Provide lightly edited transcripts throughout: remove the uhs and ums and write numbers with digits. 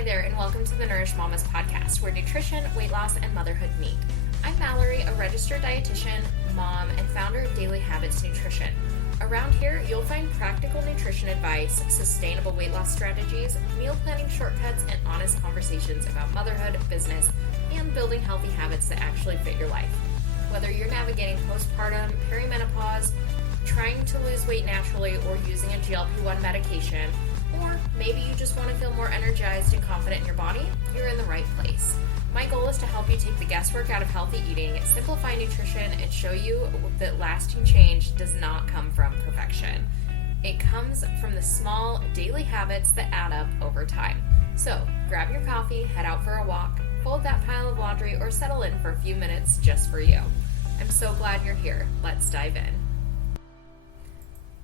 Hi there, and welcome to the Nourish Mamas podcast, where nutrition, weight loss, and motherhood meet. I'm Mallory, a registered dietitian, mom, and founder of Daily Habits Nutrition. Around here, you'll find practical nutrition advice, sustainable weight loss strategies, meal planning shortcuts, and honest conversations about motherhood, business, and building healthy habits that actually fit your life. Whether you're navigating postpartum, perimenopause, trying to lose weight naturally, or using a GLP-1 medication, or maybe you just want to feel more energized and confident in your body, you're in the right place. My goal is to help you take the guesswork out of healthy eating, simplify nutrition, and show you that lasting change does not come from perfection. It comes from the small daily habits that add up over time. So grab your coffee, head out for a walk, fold that pile of laundry, or settle in for a few minutes just for you. I'm so glad you're here. Let's dive in.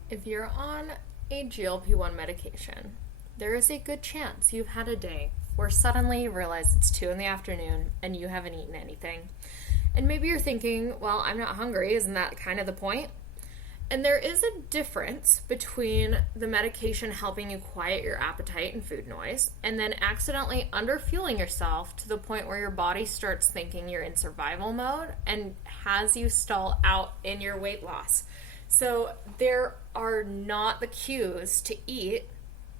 If you're on a GLP-1 medication, there is a good chance you've had a day where suddenly you realize it's 2 p.m. and you haven't eaten anything. And maybe you're thinking, well, I'm not hungry. Isn't that kind of the point? And there is a difference between the medication helping you quiet your appetite and food noise, and then accidentally underfueling yourself to the point where your body starts thinking you're in survival mode and has you stall out in your weight loss. So there are not the cues to eat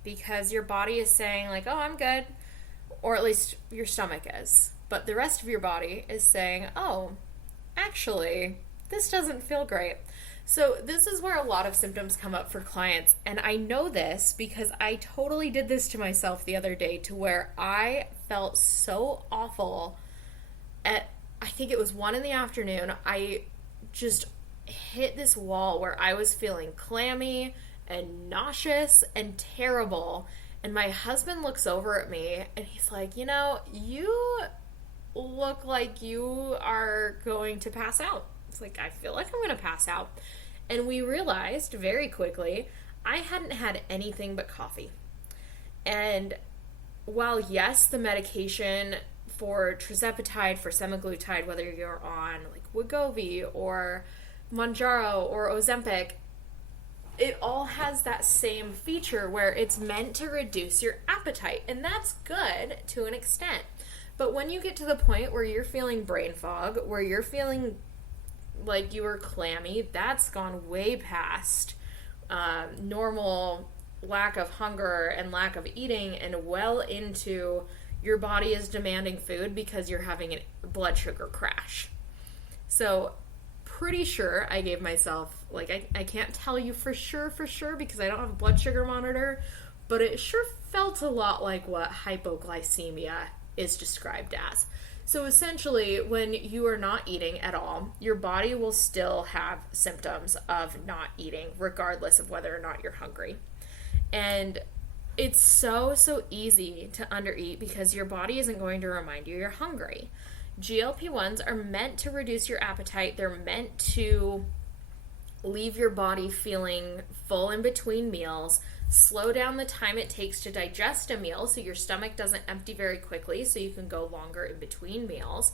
because your body is saying like, oh, I'm good, or at least your stomach is. But the rest of your body is saying, oh, actually, this doesn't feel great. So this is where a lot of symptoms come up for clients. And I know this because I totally did this to myself the other day, to where I felt so awful at, I think it was 1 p.m. I just hit this wall where I was feeling clammy and nauseous and terrible. And my husband looks over at me and he's like, you look like you are going to pass out. It's like, I feel like I'm going to pass out. And we realized very quickly I hadn't had anything but coffee. And while yes, the medication for tirzepatide, for semaglutide, whether you're on like Wegovy or Mounjaro or Ozempic, it all has that same feature where it's meant to reduce your appetite, and that's good to an extent. But when you get to the point where you're feeling brain fog, where you're feeling like you are clammy, that's gone way past normal lack of hunger and lack of eating, and well into your body is demanding food because you're having a blood sugar crash. So pretty sure I gave myself, like, I can't tell you for sure because I don't have a blood sugar monitor, but it sure felt a lot like what hypoglycemia is described as. So essentially, when you are not eating at all, your body will still have symptoms of not eating, regardless of whether or not you're hungry. And it's so easy to undereat because your body isn't going to remind you you're hungry. GLP-1s are meant to reduce your appetite. They're meant to leave your body feeling full in between meals, slow down the time it takes to digest a meal so your stomach doesn't empty very quickly so you can go longer in between meals,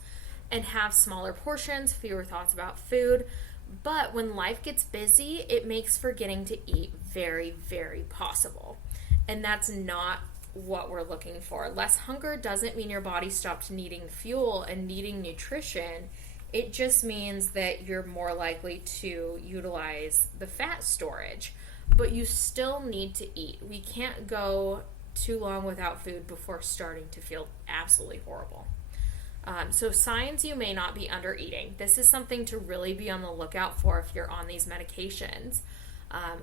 and have smaller portions, fewer thoughts about food. But when life gets busy, it makes forgetting to eat very, very possible. And that's not what we're looking for. Less hunger doesn't mean your body stopped needing fuel and needing nutrition. It just means that you're more likely to utilize the fat storage, but you still need to eat. We can't go too long without food before starting to feel absolutely horrible. So signs you may not be under eating. This is something to really be on the lookout for if you're on these medications,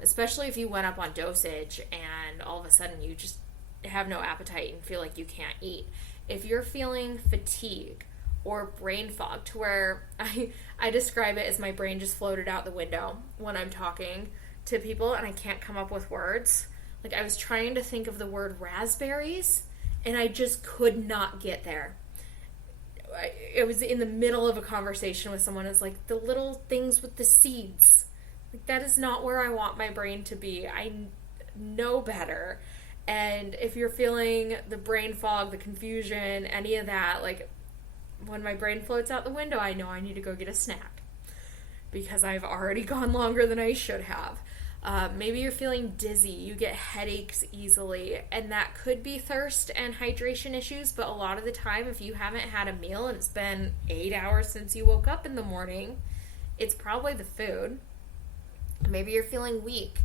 especially if you went up on dosage and all of a sudden you just have no appetite and feel like you can't eat. If you're feeling fatigue or brain fog, to where I describe it as my brain just floated out the window when I'm talking to people and I can't come up with words. Like, I was trying to think of the word raspberries and I just could not get there. It was in the middle of a conversation with someone. It's like, the little things with the seeds. Like, that is not where I want my brain to be. I know better. And if you're feeling the brain fog, the confusion, any of that, like, when my brain floats out the window, I know I need to go get a snack because I've already gone longer than I should have. Maybe you're feeling dizzy, you get headaches easily, and that could be thirst and hydration issues, but a lot of the time, if you haven't had a meal and it's been 8 hours since you woke up in the morning, it's probably the food. Maybe you're feeling weak.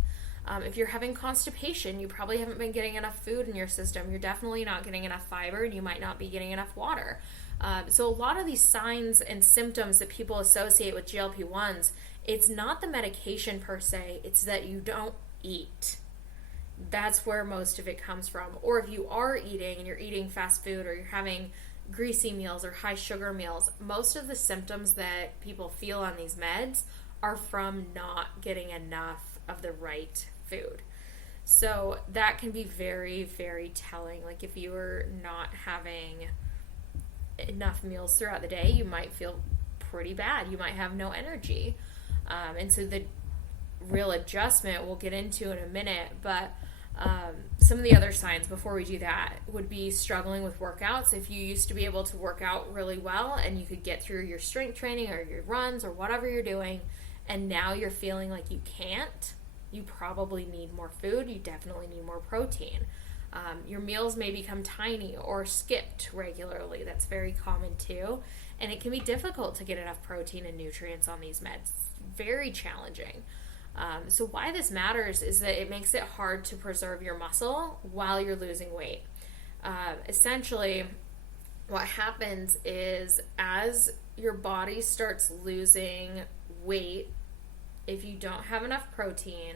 If you're having constipation, you probably haven't been getting enough food in your system. You're definitely not getting enough fiber, and you might not be getting enough water. So a lot of these signs and symptoms that people associate with GLP-1s, it's not the medication per se, it's that you don't eat. That's where most of it comes from. Or if you are eating and you're eating fast food, or you're having greasy meals or high sugar meals, most of the symptoms that people feel on these meds are from not getting enough of the right food. So that can be very, very telling. Like if you are not having enough meals throughout the day, you might feel pretty bad. You might have no energy. And so the real adjustment we'll get into in a minute, but some of the other signs before we do that would be struggling with workouts. If you used to be able to work out really well and you could get through your strength training or your runs or whatever you're doing, and now you're feeling like you can't, you probably need more food. You definitely need more protein. Your meals may become tiny or skipped regularly. That's very common too. And it can be difficult to get enough protein and nutrients on these meds. It's very challenging. So why this matters is that it makes it hard to preserve your muscle while you're losing weight. Essentially, what happens is as your body starts losing weight, if you don't have enough protein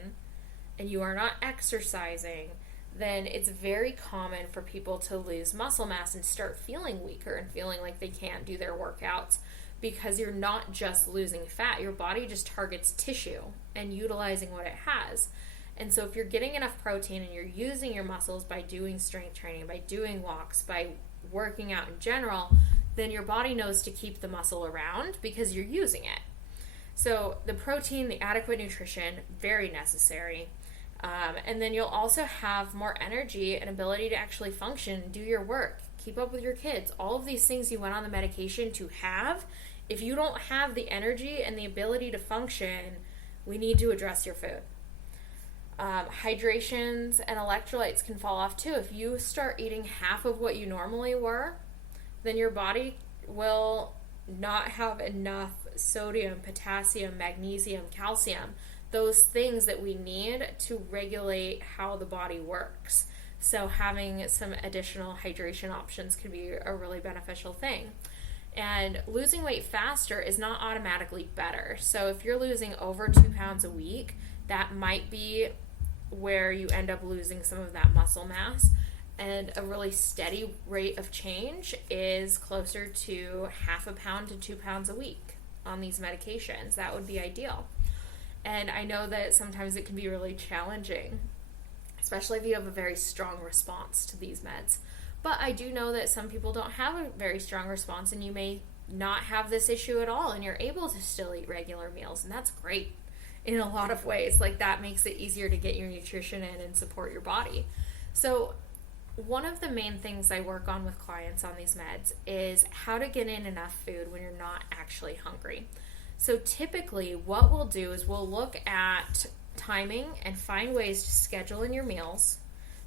and you are not exercising, then it's very common for people to lose muscle mass and start feeling weaker and feeling like they can't do their workouts, because you're not just losing fat. Your body just targets tissue and utilizing what it has. And so if you're getting enough protein and you're using your muscles by doing strength training, by doing walks, by working out in general, then your body knows to keep the muscle around because you're using it. So the protein, the adequate nutrition, very necessary. And then you'll also have more energy and ability to actually function, do your work, keep up with your kids. All of these things you went on the medication to have, if you don't have the energy and the ability to function, we need to address your food. Hydrations and electrolytes can fall off too. If you start eating half of what you normally were, then your body will not have enough sodium, potassium, magnesium, calcium, those things that we need to regulate how the body works. So having some additional hydration options can be a really beneficial thing. And losing weight faster is not automatically better. So if you're losing over 2 pounds a week, that might be where you end up losing some of that muscle mass. And a really steady rate of change is closer to 0.5 pound to 2 pounds a week on these medications. That would be ideal. And I know that sometimes it can be really challenging, especially if you have a very strong response to these meds. But I do know that some people don't have a very strong response, and you may not have this issue at all, and you're able to still eat regular meals, and that's great in a lot of ways. Like, that makes it easier to get your nutrition in and support your body. So one of the main things I work on with clients on these meds is how to get in enough food when you're not actually hungry. So typically what we'll do is we'll look at timing and find ways to schedule in your meals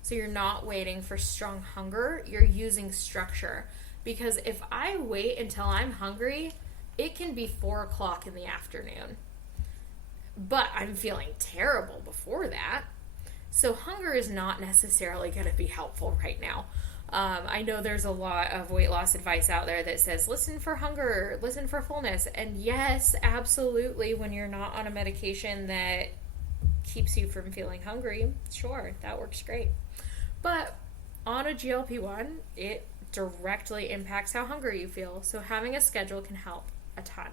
so you're not waiting for strong hunger, you're using structure. Because if I wait until I'm hungry, it can be 4 o'clock in the afternoon. But I'm feeling terrible before that. So hunger is not necessarily going to be helpful right now. I know there's a lot of weight loss advice out there that says, listen for hunger, listen for fullness. And yes, absolutely, when you're not on a medication that keeps you from feeling hungry, sure, that works great. But on a GLP-1, it directly impacts how hungry you feel. So having a schedule can help a ton.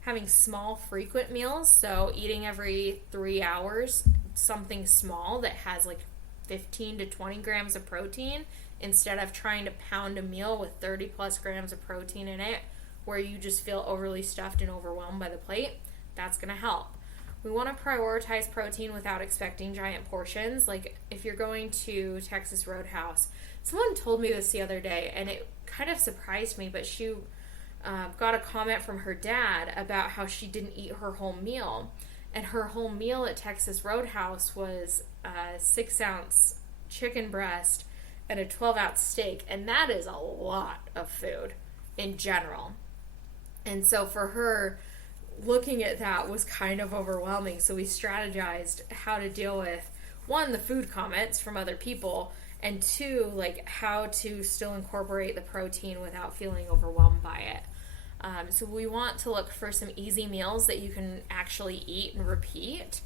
Having small, frequent meals, so eating every 3 hours, something small that has like 15 to 20 grams of protein, instead of trying to pound a meal with 30 plus grams of protein in it, where you just feel overly stuffed and overwhelmed by the plate, that's going to help. We want to prioritize protein without expecting giant portions. Like if you're going to Texas Roadhouse, someone told me this the other day, and it kind of surprised me, but she got a comment from her dad about how she didn't eat her whole meal. And her whole meal at Texas Roadhouse was a 6-ounce chicken breast and a 12-ounce steak. And that is a lot of food in general. And so for her, looking at that was kind of overwhelming. So we strategized how to deal with, one, the food comments from other people, and two, like how to still incorporate the protein without feeling overwhelmed by it. So we want to look for some easy meals that you can actually eat and repeat,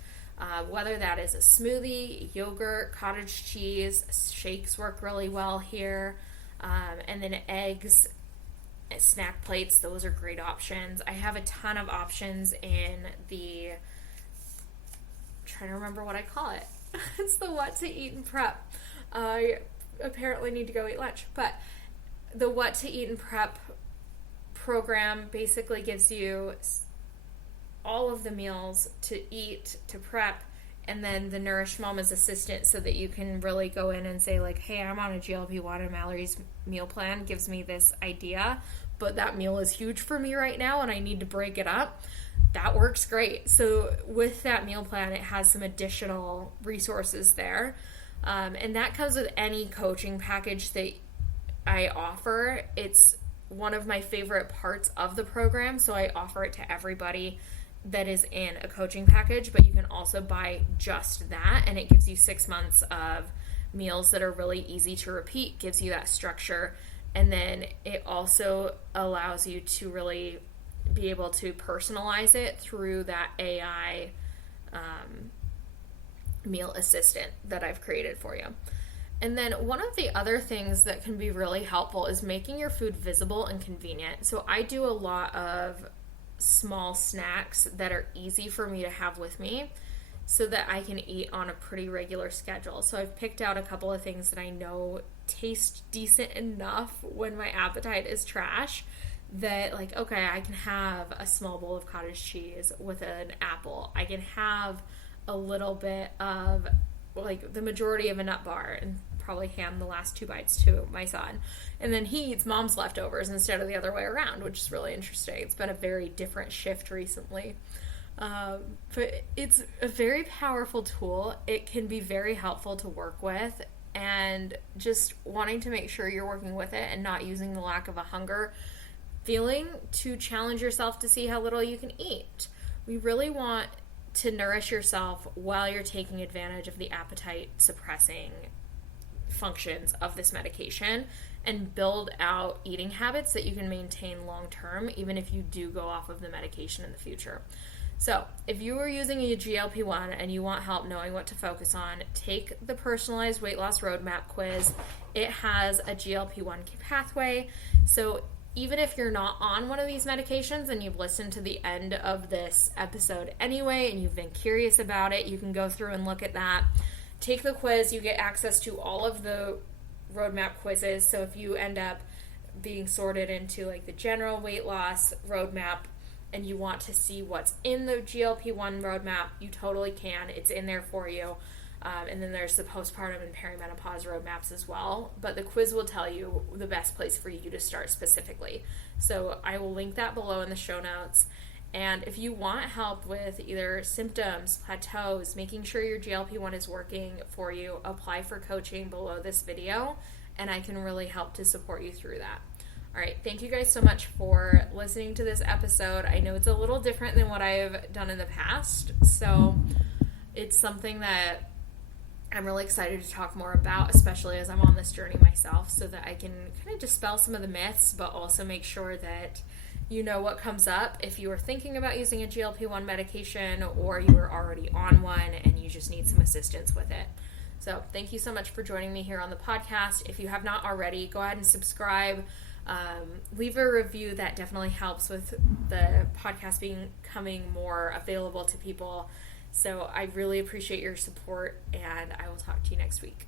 whether that is a smoothie, yogurt, cottage cheese. Shakes work really well here, and then eggs, snack plates. Those are great options. I have a ton of options in the, I'm trying to remember what I call it. It's the What to Eat and Prep. I apparently need to go eat lunch, but the What to Eat and Prep program basically gives you all of the meals to eat, to prep, and then the Nourish Mom as assistant, so that you can really go in and say like, hey, I'm on a GLP-1 and Mallory's meal plan gives me this idea, but that meal is huge for me right now and I need to break it up. That works great. So with that meal plan, it has some additional resources there. And that comes with any coaching package that I offer. It's one of my favorite parts of the program, so I offer it to everybody that is in a coaching package, but you can also buy just that, and it gives you 6 months of meals that are really easy to repeat, gives you that structure, and then it also allows you to really be able to personalize it through that AI meal assistant that I've created for you. And then one of the other things that can be really helpful is making your food visible and convenient. So I do a lot of small snacks that are easy for me to have with me so that I can eat on a pretty regular schedule. So I've picked out a couple of things that I know taste decent enough when my appetite is trash, that like, okay, I can have a small bowl of cottage cheese with an apple. I can have a little bit of like the majority of a nut bar and probably hand the last 2 bites to my son. And then he eats mom's leftovers instead of the other way around, which is really interesting. It's been a very different shift recently. But it's a very powerful tool. It can be very helpful to work with, and just wanting to make sure you're working with it and not using the lack of a hunger feeling to challenge yourself to see how little you can eat. We really want to nourish yourself while you're taking advantage of the appetite suppressing functions of this medication, and build out eating habits that you can maintain long term, even if you do go off of the medication in the future. So if you are using a GLP-1 and you want help knowing what to focus on, take the personalized weight loss roadmap quiz. It has a GLP-1 pathway. So even if you're not on one of these medications and you've listened to the end of this episode anyway and you've been curious about it, you can go through and look at that. Take the quiz. You get access to all of the roadmap quizzes. So if you end up being sorted into like the general weight loss roadmap and you want to see what's in the GLP-1 roadmap, you totally can. It's in there for you. And then there's the postpartum and perimenopause roadmaps as well. But the quiz will tell you the best place for you to start specifically. So I will link that below in the show notes. And if you want help with either symptoms, plateaus, making sure your GLP-1 is working for you, apply for coaching below this video, and I can really help to support you through that. All right, thank you guys so much for listening to this episode. I know it's a little different than what I've done in the past, so it's something that I'm really excited to talk more about, especially as I'm on this journey myself, so that I can kind of dispel some of the myths, but also make sure that you know what comes up if you are thinking about using a GLP-1 medication or you are already on one and you just need some assistance with it. So thank you so much for joining me here on the podcast. If you have not already, go ahead and subscribe. Leave a review. That definitely helps with the podcast becoming more available to people. So I really appreciate your support, and I will talk to you next week.